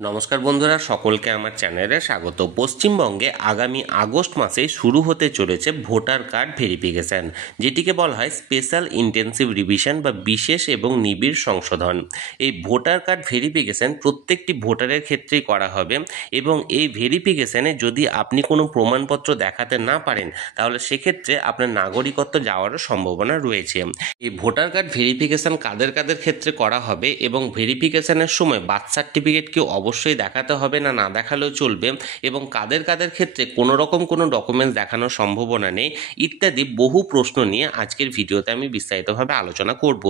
নমস্কার বন্ধুরা, সকলকে আমার চ্যানেলে স্বাগত। পশ্চিমবঙ্গে আগামী আগস্ট মাসে শুরু হতে চলেছে ভোটার কার্ড ভেরিফিকেশন, যেটিকে বলা হয় স্পেশাল ইন্টেন্সিভ রিভিশন বা বিশেষ এবং নিবিড় সংশোধন। এই ভোটার কার্ড ভেরিফিকেশন প্রত্যেকটি ভোটারের ক্ষেত্রেই করা হবে এবং এই ভেরিফিকেশনে যদি আপনি কোনো প্রমাণপত্র দেখাতে না পারেন তাহলে সেক্ষেত্রে আপনার নাগরিকত্ব যাওয়ারও সম্ভাবনা রয়েছে। এই ভোটার কার্ড ভেরিফিকেশন কাদের কাদের ক্ষেত্রে করা হবে এবং ভেরিফিকেশনের সময় বার্থ সার্টিফিকেট কি অবশ্যই দেখাতে হবে না না দেখালেও চলবে এবং কাদের কাদের ক্ষেত্রে কোনো রকম কোনো ডকুমেন্টস দেখানোর সম্ভাবনা নেই ইত্যাদি বহু প্রশ্ন নিয়ে আজকের ভিডিওতে আমি বিস্তারিতভাবে আলোচনা করব।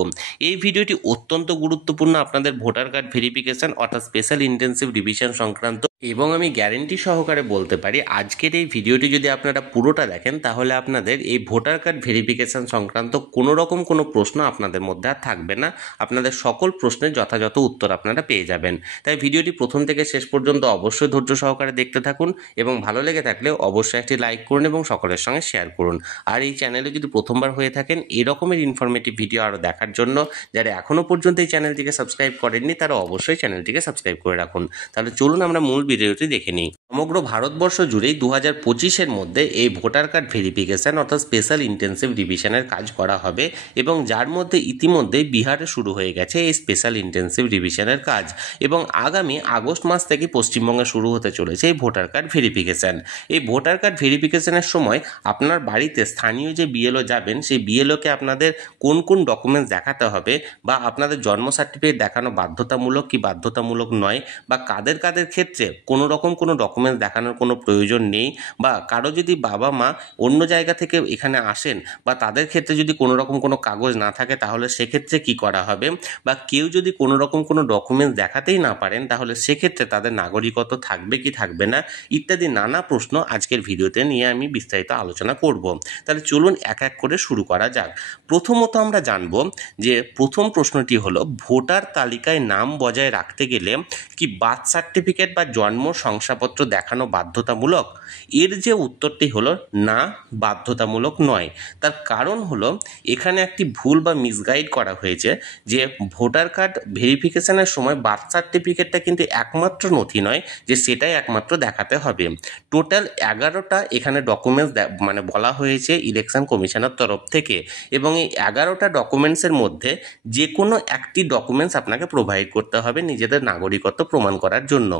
এই ভিডিওটি অত্যন্ত গুরুত্বপূর্ণ আপনাদের ভোটার কার্ড ভেরিফিকেশন অর্থাৎ স্পেশাল ইন্টেন্সিভ রিভিশন সংক্রান্ত, এবং আমি গ্যারেন্টি সহকারে বলতে পারি আজকের এই ভিডিওটি যদি আপনারা পুরোটা দেখেন তাহলে আপনাদের এই ভোটার কার্ড ভেরিফিকেশন সংক্রান্ত কোনো রকম কোনো প্রশ্ন আপনাদের মধ্যে আর থাকবে না। আপনাদের সকল প্রশ্নের যথাযথ উত্তর আপনারা পেয়ে যাবেন। তাই ভিডিওটি প্রথম থেকে শেষ পর্যন্ত অবশ্যই ধৈর্য সহকারে দেখতে থাকুন এবং ভালো লেগে থাকলে অবশ্যই একটি লাইক করুন এবং সকলের সঙ্গে শেয়ার করুন। আর এই চ্যানেলে যদি প্রথমবার হয়ে থাকেন এরকমের ইনফরমেটিভ ভিডিও আরও দেখার জন্য যারা এখনও পর্যন্ত এই চ্যানেলটিকে সাবস্ক্রাইব করেননি তারা অবশ্যই চ্যানেলটিকে সাবস্ক্রাইব করে রাখুন। তাহলে চলুন আমরা মূল ভিডিওটি দেখে নিই। সমগ্র ভারতবর্ষ জুড়েই 2025-এর মধ্যে এই ভোটার কার্ড ভেরিফিকেশন অর্থাৎ স্পেশাল ইন্টেন্সিভ রিভিশনের কাজ করা হবে এবং যার মধ্যে ইতিমধ্যেই বিহারে শুরু হয়ে গেছে এই স্পেশাল ইন্টেন্সিভ রিভিশনের কাজ এবং আগামী আগস্ট মাস থেকে পশ্চিমবঙ্গে শুরু হতে চলেছে এই ভোটার কার্ড ভেরিফিকেশন। এই ভোটার কার্ড ভেরিফিকেশনের সময় আপনার বাড়িতে স্থানীয় যে বিএলও যাবেন সেই বিএলওকে আপনাদের কোন কোন ডকুমেন্টস দেখাতে হবে বা আপনাদের জন্ম সার্টিফিকেট দেখানো বাধ্যতামূলক কি বাধ্যতামূলক নয় বা কাদের কাদের ক্ষেত্রে কোনো রকম কোনো ডকুমেন্টস দেখানোর কোনো প্রয়োজন নেই বা কারো যদি বাবা মা অন্য জায়গা থেকে এখানে আসেন বা তাদের ক্ষেত্রে যদি কোনো রকম কোনো কাগজ না থাকে তাহলে সেক্ষেত্রে কি করা হবে বা কেউ যদি কোনো রকম কোনো ডকুমেন্টস দেখাতেই না পারেন তাহলে সেক্ষেত্রে তাদের নাগরিকত্ব থাকবে কি থাকবে না ইত্যাদি নানা প্রশ্ন আজকের ভিডিওতে নিয়ে আমি বিস্তারিত আলোচনা করব। তাহলে চলুন এক এক করে শুরু করা যাক। প্রথমত আমরা জানব যে প্রথম প্রশ্নটি হলো ভোটার তালিকায় নাম বজায় রাখতে গেলে কি বার্থ সার্টিফিকেট বা জন্ম শংসাপত্র দেখানো বাধ্যতামূলক? এর যে উত্তরটি হলো না, বাধ্যতামূলক নয়। তার কারণ হলো এখানে একটি ভুল বা মিসগাইড করা হয়েছে যে ভোটার কার্ড ভেরিফিকেশনের সময় বার্থ সার্টিফিকেটটা কিন্তু একমাত্র নথি নয় যে সেটাই একমাত্র দেখাতে হবে। টোটাল 11টা এখানে ডকুমেন্টস মানে বলা হয়েছে ইলেকশন কমিশনের তরফ থেকে এবং এই 11টা ডকুমেন্টসের মধ্যে যে কোনো একটি ডকুমেন্টস আপনাকে প্রোভাইড করতে হবে নিজেদের নাগরিকত্ব প্রমাণ করার জন্য।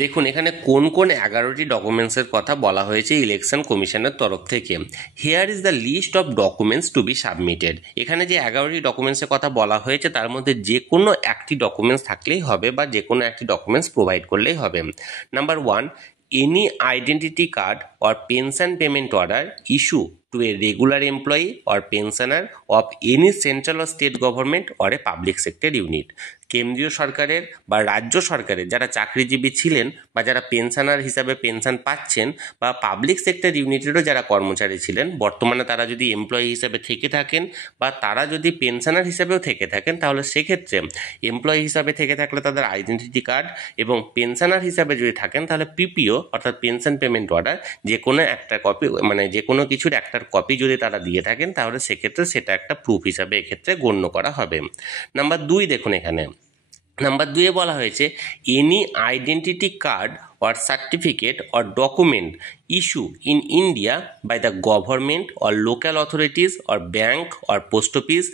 দেখুন এখানে কোন কোন 11টি ডকুমেন্টসের কথা বলা হয়েছে ইলেকশন কমিশনের তরফ থেকে। Here is the list of documents to be submitted. এখানে যে 11টি ডকুমেন্টসের কথা বলা হয়েছে তার মধ্যে যে কোনো একটি ডকুমেন্টস থাকলেই হবে বা যে কোনো একটি ডকুমেন্টস প্রোভাইড করলেই হবে। Number 1, any identity card or pension payment order issue to a regular employee or pensioner of any central or state government or a public sector unit। কেন্দ্রীয় সরকারের বা রাজ্য সরকারের যারা চাকরিজীবী ছিলেন বা যারা পেনশনার হিসাবে পেনশন পাচ্ছেন বা পাবলিক সেক্টর ইউনিটেরও যারা কর্মচারী ছিলেন বর্তমানে তারা যদি এমপ্লয়ি হিসাবে থেকে থাকেন বা তারা যদি পেনশনার হিসাবেও থেকে থাকেন তাহলে সেক্ষেত্রে এমপ্লয়ি হিসাবে থেকে থাকলে তাদের আইডেন্টিটি কার্ড এবং পেনশনার হিসাবে যদি থাকেন তাহলে পিপিও অর্থাৎ পেনশন পেমেন্ট অর্ডার যে কোনো একটা কপি মানে যে কোনো কিছুর একটার কপি যদি তারা দিয়ে থাকেন তাহলে সেক্ষেত্রে সেটা একটা প্রুফ হিসাবে এক্ষেত্রে গণ্য করা হবে। নাম্বার 2 দেখুন এখানে নাম্বার 2-এ বলা হয়েছে any identity card or certificate or document issue in India by the government or local authorities or bank or post office,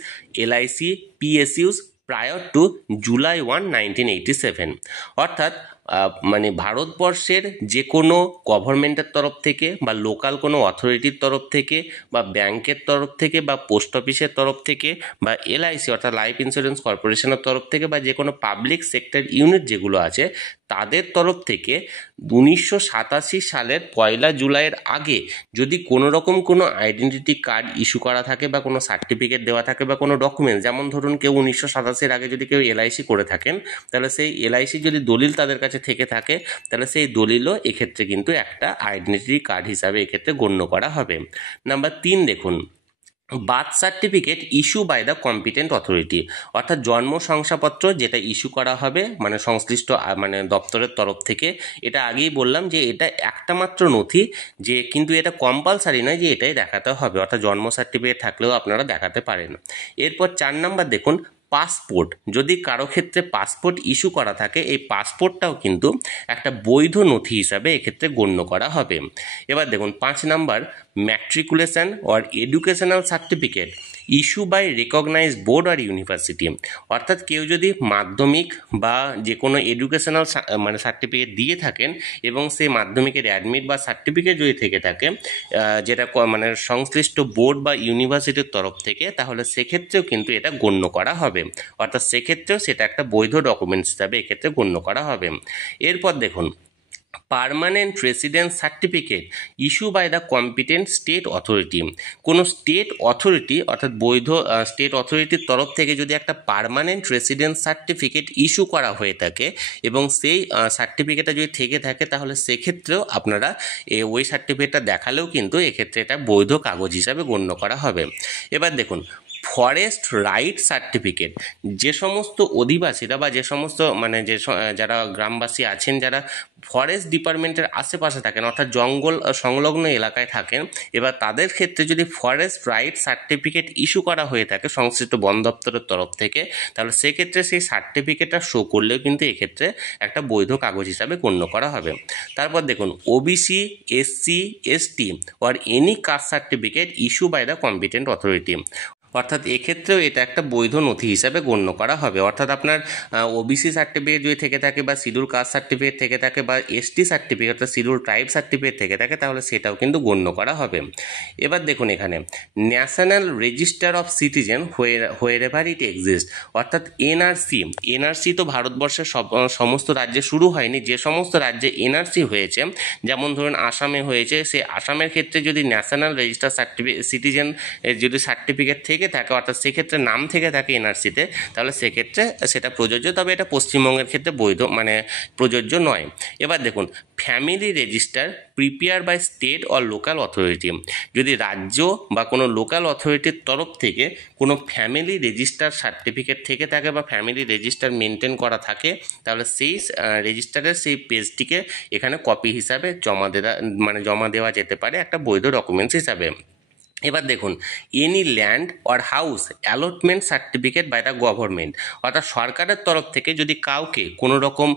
LIC, PSUs prior to July 1, 1987। অর্থাৎ মানে ভারতবর্ষের যে কোনো গভর্নমেন্টের তরফ থেকে বা লোকাল কোনো অথরিটির তরফ থেকে বা ব্যাংকের তরফ থেকে বা পোস্ট অফিসের তরফ থেকে বা LIC অর্থাৎ লাইফ ইন্স্যুরেন্স কর্পোরেশনের তরফ থেকে বা যে কোনো পাবলিক সেক্টর ইউনিট যেগুলো আছে তাদের তরফ থেকে 1987 সালের 1 জুলাইয়ের আগে যদি কোনো রকম কোনো আইডেন্টিটি কার্ড ইস্যু করা থাকে বা কোনো সার্টিফিকেট দেওয়া থাকে বা কোনো ডকুমেন্টস, যেমন ধরুন কেউ 1987 আগে যদি কেউ LIC করে থাকেন তাহলে সেই LIC যদি দলিল তাদের কাছে থেকে থাকে তাহলে সেই দলিলও এক্ষেত্রে কিন্তু একটা আইডেন্টিটি কার্ড হিসাবে এক্ষেত্রে গণ্য করা হবে। নাম্বার 3 দেখুন birth certificate issue by the competent authority অর্থাৎ জন্ম শংসাপত্র যেটা ইস্যু করা হবে মানে সংশ্লিষ্ট মানে দপ্তরের তরফ থেকে। এটা আগেই বললাম যে এটা একটা মাত্র নথি যে কিন্তু এটা কম্পালসারি নয় যে এটাই দেখাতে হবে, অর্থাৎ জন্ম সার্টিফিকেট থাকলেও আপনারা দেখাতে পারেন। এরপর 4 নাম্বার দেখুন পাসপোর্ট, যদি কারো ক্ষেত্রে পাসপোর্ট ইস্যু করা থাকে, এই পাসপোর্টটাও কিন্তু একটা বৈধ নথি হিসাবে এক্ষেত্রে গণ্য করা হবে। এবার দেখুন 5 number, matriculation or educational certificate issue by recognised board or university, অর্থাৎ কেউ যদি মাধ্যমিক বা যে কোনো এডুকেশনাল মানে সার্টিফিকেট দিয়ে থাকেন এবং সেই মাধ্যমিকের অ্যাডমিট বা সার্টিফিকেট যদি থেকে থাকে যেটা মানে সংশ্লিষ্ট বোর্ড বা ইউনিভার্সিটির তরফ থেকে, তাহলে সেক্ষেত্রেও কিন্তু এটা গণ্য করা হবে, অর্থাৎ সেক্ষেত্রেও সেটা একটা বৈধ ডকুমেন্টস হিসাবে এক্ষেত্রে গণ্য করা হবে। এরপর দেখুন permanent residence certificate issue by the competent state authority, কোনো স্টেট অথরিটি অর্থাৎ বৈধ স্টেট অথরিটির তরফ থেকে যদি একটা পার্মানেন্ট রেসিডেন্স সার্টিফিকেট ইস্যু করা হয়ে থাকে এবং সেই সার্টিফিকেটটা যদি থেকে থাকে, তাহলে সেক্ষেত্রেও আপনারা ওই সার্টিফিকেটটা দেখালেও কিন্তু এক্ষেত্রে এটা বৈধ কাগজ হিসাবে গণ্য করা হবে। এবার দেখুন ফরেস্ট রাইট সার্টিফিকেট, যে সমস্ত অধিবাসীরা বা যে সমস্ত মানে যারা গ্রামবাসী আছেন, যারা ফরেস্ট ডিপার্টমেন্টের আশেপাশে থাকেন অর্থাৎ জঙ্গল সংলগ্ন এলাকায় থাকেন, এবার তাদের ক্ষেত্রে যদি ফরেস্ট রাইট সার্টিফিকেট ইস্যু করা হয়ে থাকে সংশ্লিষ্ট বন দপ্তরের তরফ থেকে, তাহলে সেক্ষেত্রে সেই সার্টিফিকেটটা শো করলেও কিন্তু এক্ষেত্রে একটা বৈধ কাগজ হিসাবে গণ্য করা হবে। তারপর দেখুন OBC SC ST or any caste certificate issue by the competent authority, অর্থাৎ এক্ষেত্রেও এটা একটা বৈধ নথি হিসাবে গণ্য করা হবে। অর্থাৎ আপনার ওবিসি সার্টিফিকেট যদি থেকে থাকে বা শিডিউল কাস্ট সার্টিফিকেট থেকে থাকে বা এসটি সার্টিফিকেট অর্থাৎ শিডিউল ট্রাইব সার্টিফিকেট থেকে থাকে, তাহলে সেটাও কিন্তু গণ্য করা হবে। এবার দেখুন এখানে national register of citizen where ever it exist, অর্থাৎ এনআরসি তো ভারতবর্ষের সমস্ত রাজ্যে শুরু হয়নি, যে সমস্ত রাজ্যে এনআরসি হয়েছে, যেমন ধরুন আসামে হয়েছে, সেই আসামের ক্ষেত্রে যদি ন্যাশনাল রেজিস্টার সিটিজেন যদি সার্টিফিকেট থেকে থাকে অর্থাৎ সেক্ষেত্রে নাম থেকে থাকে এনআরসিতে, তাহলে সেক্ষেত্রে সেটা প্রযোজ্য, তবে এটা পশ্চিমবঙ্গের ক্ষেত্রে বৈধ মানে প্রযোজ্য নয়। এবার দেখুন family register prepare by state or local authority, যদি রাজ্য বা কোনো লোকাল অথরিটির তরফ থেকে কোনো ফ্যামিলি রেজিস্টার সার্টিফিকেট থেকে থাকে বা ফ্যামিলি রেজিস্টার মেনটেন করা থাকে, তাহলে সেই রেজিস্টারের সেই পেজটিকে এখানে কপি হিসাবে জমা দেওয়া যেতে পারে একটা বৈধ ডকুমেন্টস হিসাবে। এবার দেখুন any land or house allotment certificate by the government, অর্থাৎ সরকারের তরফ থেকে যদি কাউকে কোনো রকম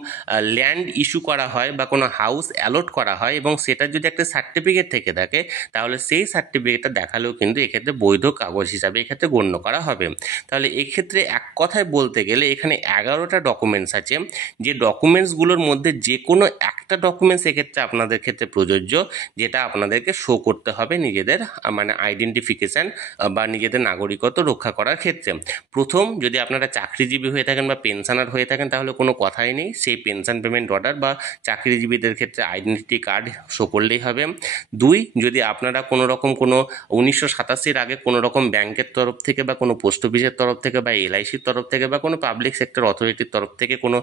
ল্যান্ড ইস্যু করা হয় বা কোনো হাউস অ্যালট করা হয় এবং সেটার যদি একটা সার্টিফিকেট থেকে থাকে, তাহলে সেই সার্টিফিকেটটা দেখালেও কিন্তু এক্ষেত্রে বৈধ কাগজ হিসাবে এক্ষেত্রে গণ্য করা হবে। তাহলে এক্ষেত্রে এক কথায় বলতে গেলে এখানে 11টা ডকুমেন্টস আছে, যে ডকুমেন্টসগুলোর মধ্যে যে কোনো একটা ডকুমেন্টস এক্ষেত্রে আপনাদের ক্ষেত্রে প্রযোজ্য, যেটা আপনাদেরকে শো করতে হবে নিজেদের মানে আইডেন্টিফিকেশান বা নিজেদের নাগরিকত্ব রক্ষা করার ক্ষেত্রে। প্রথম, যদি আপনারা চাকরিজীবী হয়ে থাকেন বা পেনশনার হয়ে থাকেন, তাহলে কোনো কথাই নেই, সেই পেনশন পেমেন্ট অর্ডার বা চাকরিজীবীদের ক্ষেত্রে আইডেন্টিটি কার্ড শো করলেই হবে। 2, যদি আপনারা কোনো রকম কোনো 1987 আগে কোনো রকম ব্যাংকের তরফ থেকে বা কোনো পোস্ট অফিসের তরফ থেকে বা এলআইসির তরফ থেকে বা কোনো পাবলিক সেক্টর অথরিটির তরফ থেকে কোনো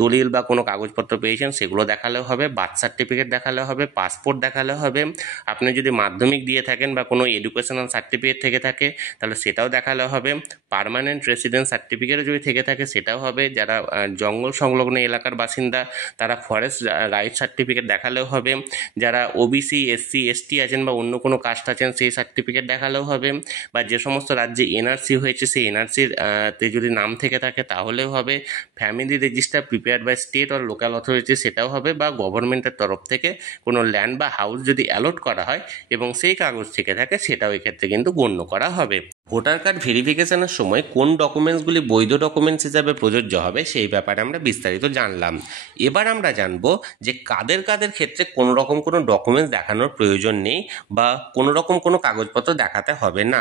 দলিল বা কোনো কাগজপত্র পেয়েছেন, সেগুলো দেখালেও হবে। বার্থ সার্টিফিকেট দেখালে হবে, পাসপোর্ট দেখালে হবে। আপনি যদি মাধ্যমিক দিয়ে থাকেন বা কোনো এডুকেশনাল সার্টিফিকেট থেকে থাকে, তাহলে সেটাও দেখালে হবে। পার্মানেন্ট রেসিডেন্স সার্টিফিকেটও যদি থেকে থাকে সেটাও হবে। যারা জঙ্গল সংলগ্ন এলাকার বাসিন্দা তারা ফরেস্ট রাইট সার্টিফিকেট দেখালেও হবে। যারা ওবিসি এসসি এসটি আছেন বা অন্য কোনো কাস্ট আছেন সেই সার্টিফিকেট দেখালেও হবে। বা যে সমস্ত রাজ্যে এনআরসি হয়েছে সেই এনআরসির তে যদি নাম থেকে থাকে তাহলেও হবে। Family register prepared by state or local authority সেটাও হবে। বা গভর্নমেন্টের তরফ থেকে কোনো ল্যান্ড বা হাউস যদি অ্যালট করা হয় এবং সেই কাগজ থেকে থাকে, সেটাও এক্ষেত্রে কিন্তু গণ্য করা হবে। ভোটার কার্ড ভেরিফিকেশনের সময় কোন ডকুমেন্টসগুলি বৈধ ডকুমেন্টস হিসাবে প্রযোজ্য হবে সেই ব্যাপারে আমরা বিস্তারিত জানলাম। এবার আমরা জানবো যে কাদের কাদের ক্ষেত্রে কোনো রকম কোনো ডকুমেন্টস দেখানোর প্রয়োজন নেই বা কোনো রকম কোনো কাগজপত্র দেখাতে হবে না।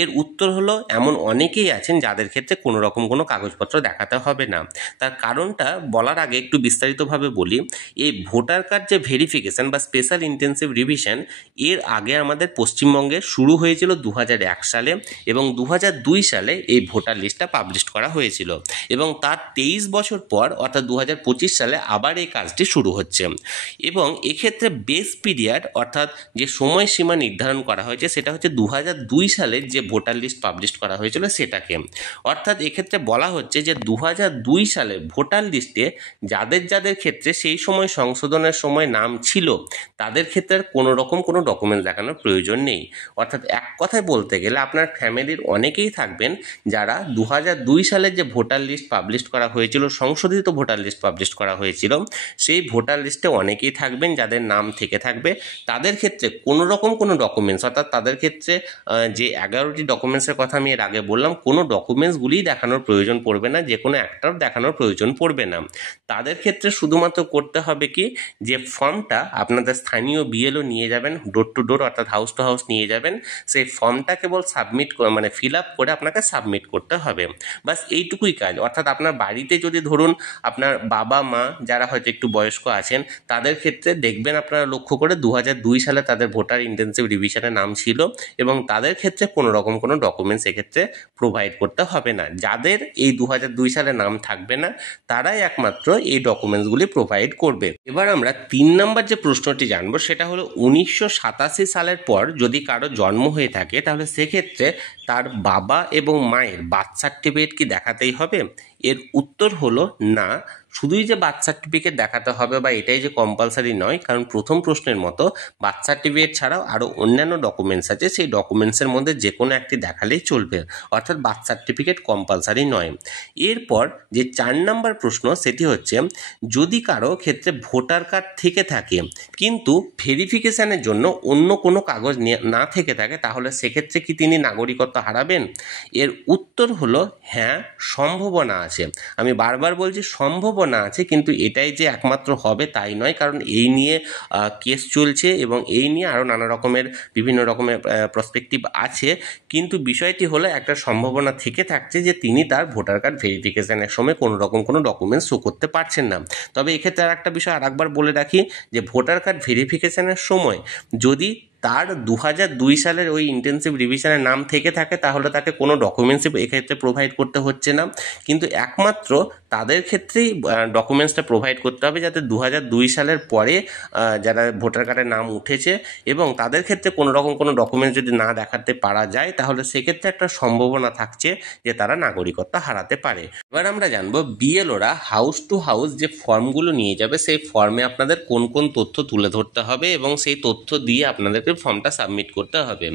এর উত্তর হলো এমন অনেকেই আছেন যাদের ক্ষেত্রে কোনো রকম কোনো কাগজপত্র দেখাতে হবে না। তার কারণটা বলার আগে একটু বিস্তারিতভাবে বলি। এই ভোটার কার্ড যে ভেরিফিকেশন বা স্পেশাল ইন্টেন্সিভ রিভিশন, এর আগে আমাদের পশ্চিমবঙ্গে শুরু হয়েছিল 2001 সালে এবং 2002 সালে এই ভোটার লিস্টটা পাবলিশ করা হয়েছিল এবং তার 23 বছর পর অর্থাৎ 2025 সালে আবার এই কাজটি শুরু হচ্ছে। এবং এক্ষেত্রে বেস পিরিয়ড অর্থাৎ যে সময়সীমা নির্ধারণ করা হয়েছে সেটা হচ্ছে 2002 সালে যে ভোটার লিস্ট পাবলিশ করা হয়েছিল সেটাকে। অর্থাৎ এক্ষেত্রে বলা হচ্ছে যে 2002 সালে ভোটার লিস্টে যাদের যাদের ক্ষেত্রে সেই সময় সংশোধনের সময় নাম ছিল তাদের ক্ষেত্রে কোনো রকম কোনো ডকুমেন্টস দেখানোর প্রয়োজন নেই। অর্থাৎ এক কথায় বলতে গেলে আপনার ফ্যামিলির অনেকেই থাকবেন যারা 2002 সালের যে ভোটার লিস্ট পাবলিশ করা হয়েছিল, সংশোধিত ভোটার লিস্ট পাবলিশ করা হয়েছিল, সেই ভোটার লিস্টে অনেকেই থাকবেন যাদের নাম থেকে থাকবে। তাদের ক্ষেত্রে কোনো রকম কোনো ডকুমেন্টস, অর্থাৎ তাদের ক্ষেত্রে যে 11টি ডকুমেন্টসের কথা আমি এর আগে বললাম, কোনো ডকুমেন্টসগুলিই দেখানোর প্রয়োজন পড়বে না, যে কোনো একটাও দেখানোর প্রয়োজন পড়বে না। তাদের ক্ষেত্রে শুধুমাত্র করতে হবে কি, যে ফর্মটা আপনাদের স্থানীয় বিএলও নিয়ে যাবেন, ডোর টু ডোর অর্থাৎ হাউস টু হাউস নিয়ে যাবেন, সেই ফর্মটা কেবল সাবমিট মানে ফিল আপ করে আপনাকে সাবমিট করতে হবে। বাস এইটুকুই কাজ। অর্থাৎ আপনার বাড়িতে যদি ধরুন আপনার বাবা মা যারা হয়তো একটু বয়স্ক আছেন, তাদের ক্ষেত্রে দেখবেন আপনারা লক্ষ্য করে 2002 সালে তাদের ভোটার ইন্টেনসিভ রিভিশনে নাম ছিল, এবং তাদের ক্ষেত্রে কোনো রকম কোনো ডকুমেন্টস এক্ষেত্রে প্রোভাইড করতে হবে না। যাদের এই 2002 সালে নাম থাকবে না, তারাই একমাত্র এই ডকুমেন্টসগুলি প্রোভাইড করবে। এবার আমরা 3 নম্বর যে প্রশ্নটি জানবো সেটা হলো 1987 সালের পর যদি কারো জন্ম হয়ে থাকে, তাহলে সেক্ষেত্রে তার বাবা এবং মায়ের বার্থ সার্টিফিকেট কি দেখাতেই হবে? এর উত্তর হলো না, শুধুই যে বার্থ সার্টিফিকেট দেখাতে হবে বা এটাই যে কম্পালসারি নয়, কারণ প্রথম প্রশ্নের মতো বার্থ সার্টিফিকেট ছাড়াও আরও অন্যান্য ডকুমেন্টস আছে, সেই ডকুমেন্টসের মধ্যে যে কোনো একটি দেখালেই চলবে, অর্থাৎ বার্থ সার্টিফিকেট কম্পালসারি নয়। এরপর যে 4 নম্বর প্রশ্ন সেটি হচ্ছে, যদি কারো ক্ষেত্রে ভোটার কার্ড থেকে থাকে কিন্তু ভেরিফিকেশানের জন্য অন্য কোনো কাগজ না থেকে থাকে, তাহলে সেক্ষেত্রে কি তিনি নাগরিকত্ব হারাবেন? এর উত্তর হলো হ্যাঁ, সম্ভাবনা আছে। আমি বারবার বলছি সম্ভাবনা আছে, কিন্তু এটাই যে একমাত্র হবে তাই নয়, কারণ এই নিয়ে কেস চলছে এবং এই নিয়ে আরও নানা রকমের বিভিন্ন রকমের প্রসপেক্টিভ আছে। কিন্তু বিষয়টি হলো একটা সম্ভাবনা থেকে থাকছে যে তিনি তার ভোটার কার্ড ভেরিফিকেশানের সময় কোনো রকম কোনো ডকুমেন্টস শো করতে পারছেন না। তবে এক্ষেত্রে আর একটা বিষয় আরেকবার বলে রাখি, যে ভোটার কার্ড ভেরিফিকেশানের সময় যদি তার 2002 সালের ওই ইন্টেনসিভ রিভিশনের নাম থেকে থাকে, তাহলে তাকে কোনো ডকুমেন্টসই এক্ষেত্রে প্রোভাইড করতে হচ্ছে না। কিন্তু একমাত্র তাদের ক্ষেত্রেই ডকুমেন্টসটা প্রোভাইড করতে হবে যাতে 2002 সালের পরে যারা ভোটার কার্ডের নাম উঠেছে, এবং তাদের ক্ষেত্রে কোনো রকম কোনো ডকুমেন্টস যদি না দেখাতে পারা যায়, তাহলে সেক্ষেত্রে একটা সম্ভাবনা থাকছে যে তারা নাগরিকত্ব হারাতে পারে। এবার আমরা জানবো বিএলওরা হাউস টু হাউস যে ফর্মগুলো নিয়ে যাবে, সেই ফর্মে আপনাদের কোন কোন তথ্য তুলে ধরতে হবে এবং সেই তথ্য দিয়ে আপনাদেরকে ফর্মটা সাবমিট করতে হবে।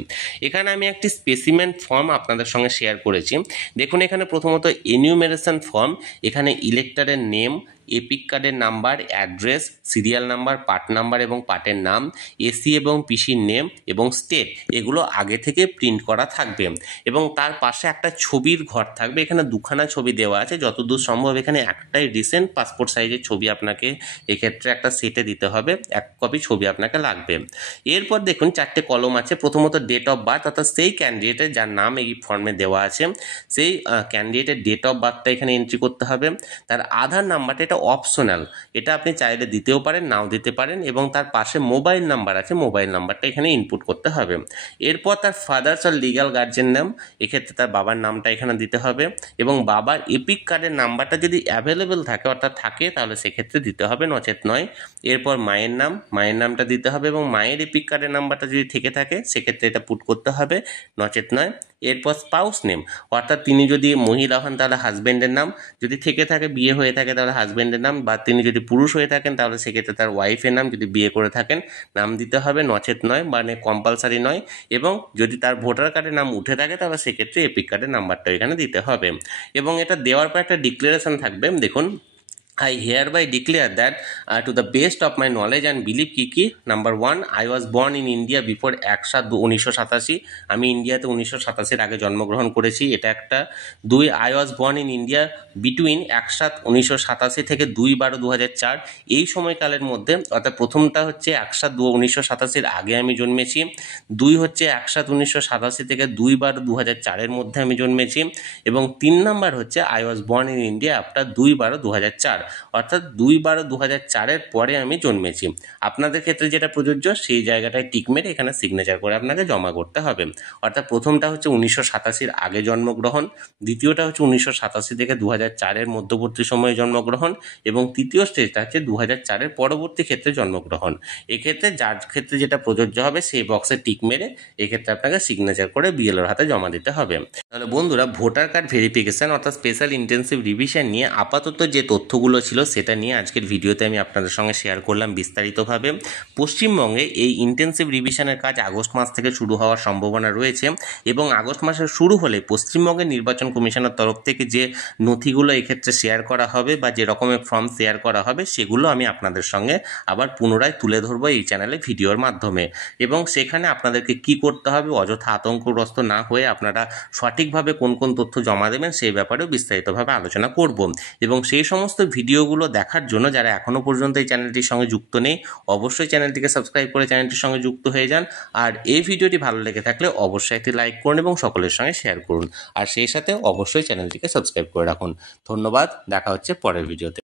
এখানে আমি একটি স্পেসিমেন ফর্ম আপনাদের সঙ্গে শেয়ার করেছি। দেখুন, এখানে প্রথমত এনিউমেরেশন ফর্ম, এখানে ইলেক্টরের নেম, এপিক কার্ডের number, address, serial number, part number এবং পার্টের নাম, এসি এবং পিসির নেম এবং স্টেট, এগুলো আগে থেকে প্রিন্ট করা থাকবে। এবং তার পাশে একটা ছবির ঘর থাকবে। এখানে দুখানা ছবি দেওয়া আছে, যতদূর সম্ভব এখানে একটাই রিসেন্ট পাসপোর্ট সাইজের ছবি আপনাকে এক্ষেত্রে একটা সেটে দিতে হবে, 1 কপি ছবি আপনাকে লাগবে। এরপর দেখুন 4টে কলম আছে। প্রথমত ডেট অফ বার্থ, অর্থাৎ সেই ক্যান্ডিডেটের যার নাম এই ফর্মে দেওয়া আছে, সেই ক্যান্ডিডেটের ডেট অফ বার্থটা এখানে এন্ট্রি করতে হবে। তার আধার নাম্বারটা, এটা অপশনাল, এটা আপনি চাইলে দিতেও পারেন, নাও দিতে পারেন। এবং তার পাশে মোবাইল নাম্বার আছে, মোবাইল নাম্বারটা এখানে ইনপুট করতে হবে। এরপর তার ফাদার্স আর লিগ্যাল গার্জেন নাম, এক্ষেত্রে তার বাবার নামটা এখানে দিতে হবে। এবং বাবার এপিক কার্ডের নাম্বারটা যদি অ্যাভেলেবেল থাকে, অর্থাৎ থাকে, তাহলে সেক্ষেত্রে দিতে হবে, নচেত নয়। এরপর মায়ের নাম, মায়ের নামটা দিতে হবে, এবং মায়ের এপিক কার্ডের নাম্বারটা যদি থেকে থাকে সেক্ষেত্রে এটা পুট করতে হবে, নচেত নয়। এরপর স্পাউস নেম, অর্থাৎ তিনি যদি মহিলা হন তাহলে হাজব্যান্ডের নাম, যদি থেকে থাকে বিয়ে হয়ে থাকে তাহলে হাজব্যান্ডের নাম, বা তিনি যদি পুরুষ হয়ে থাকেন তাহলে সেক্ষেত্রে তার ওয়াইফের নাম, যদি বিয়ে করে থাকেন নাম দিতে হবে, নচেত নয়, মানে কম্পালসারি নয়। এবং যদি তার ভোটার কার্ডের নাম উঠে থাকে তাহলে সেক্ষেত্রে এপিক কার্ডের নাম্বারটা এখানে দিতে হবে। এবং এটা দেওয়ার পর একটা ডিক্লারেশন থাকবে। দেখুন, I hereby declare that to the best of my knowledge and belief কি number 1, I was born in India before 1/7/1987, আমি ইন্ডিয়াতে 1987 আগে জন্মগ্রহণ করেছি, এটা একটা। 2, I was born in India between 1/7/1987 থেকে 2/12/2004, এই সময়কালের মধ্যে, অর্থাৎ প্রথমটা হচ্ছে 1/7/1987 আগে আমি জন্মেছি, 2 হচ্ছে 1/7/1987 থেকে 2/12/2004 মধ্যে আমি জন্মেছি, এবং 3 নাম্বার হচ্ছে I was born in India after 2/12/2004, অর্থাৎ 2/12/2004 পরে আমি জন্মেছি। আপনাদের ক্ষেত্রে যেটা প্রযোজ্য সেই জায়গাটায় টিক মেরে এখানে সিগনেচার করে আপনাকে জমা করতে হবে। অর্থাৎ প্রথমটা হচ্ছে 1987 আগে জন্মগ্রহণ, দ্বিতীয়টা হচ্ছে 1987 থেকে 2004 মধ্যবর্তী সময়ে জন্মগ্রহণ, এবং তৃতীয় স্টেজটা হচ্ছে 2004 পরবর্তী ক্ষেত্রে জন্মগ্রহণ। এক্ষেত্রে যার ক্ষেত্রে যেটা প্রযোজ্য হবে সেই বক্সে টিক মেরে এক্ষেত্রে আপনাকে সিগনেচার করে বিএলওর হাতে জমা দিতে হবে। তাহলে বন্ধুরা, ভোটার কার্ড ভেরিফিকেশন অর্থাৎ স্পেশাল ইন্টেনসিভ রিভিশন নিয়ে আপাতত যে তথ্যগুলো ছিল সেটা নিয়ে আজকের ভিডিওতে আমি আপনাদের সঙ্গে শেয়ার করলাম বিস্তারিতভাবে। পশ্চিমবঙ্গে এই ইন্টেন্সিভ রিভিশনের কাজ আগস্ট মাস থেকে শুরু হওয়ার সম্ভাবনা রয়েছে এবং আগস্ট মাসের শুরু হলে পশ্চিমবঙ্গের নির্বাচন কমিশনের তরফ থেকে যে নথিগুলো এক্ষেত্রে শেয়ার করা হবে বা যে রকমের ফর্ম শেয়ার করা হবে সেগুলো আমি আপনাদের সঙ্গে আবার পুনরায় তুলে ধরবো এই চ্যানেলে ভিডিওর মাধ্যমে। এবং সেখানে আপনাদেরকে কি করতে হবে, অযথা আতঙ্কগ্রস্ত না হয়ে আপনারা সঠিকভাবে কোন কোন তথ্য জমা দেবেন সেই ব্যাপারেও বিস্তারিতভাবে আলোচনা করব। এবং সেই সমস্ত ভিডিওগুলো দেখার জন্য যারা এখনও পর্যন্ত এই চ্যানেলটির সঙ্গে যুক্ত নেই, অবশ্যই চ্যানেলটিকে সাবস্ক্রাইব করে চ্যানেলটির সঙ্গে যুক্ত হয়ে যান। আর এই ভিডিওটি ভালো লেগে থাকলে অবশ্যই একটি লাইক করুন এবং সকলের সঙ্গে শেয়ার করুন। আর সেই সাথে অবশ্যই চ্যানেলটিকে সাবস্ক্রাইব করে রাখুন। ধন্যবাদ, দেখা হচ্ছে পরের ভিডিওতে।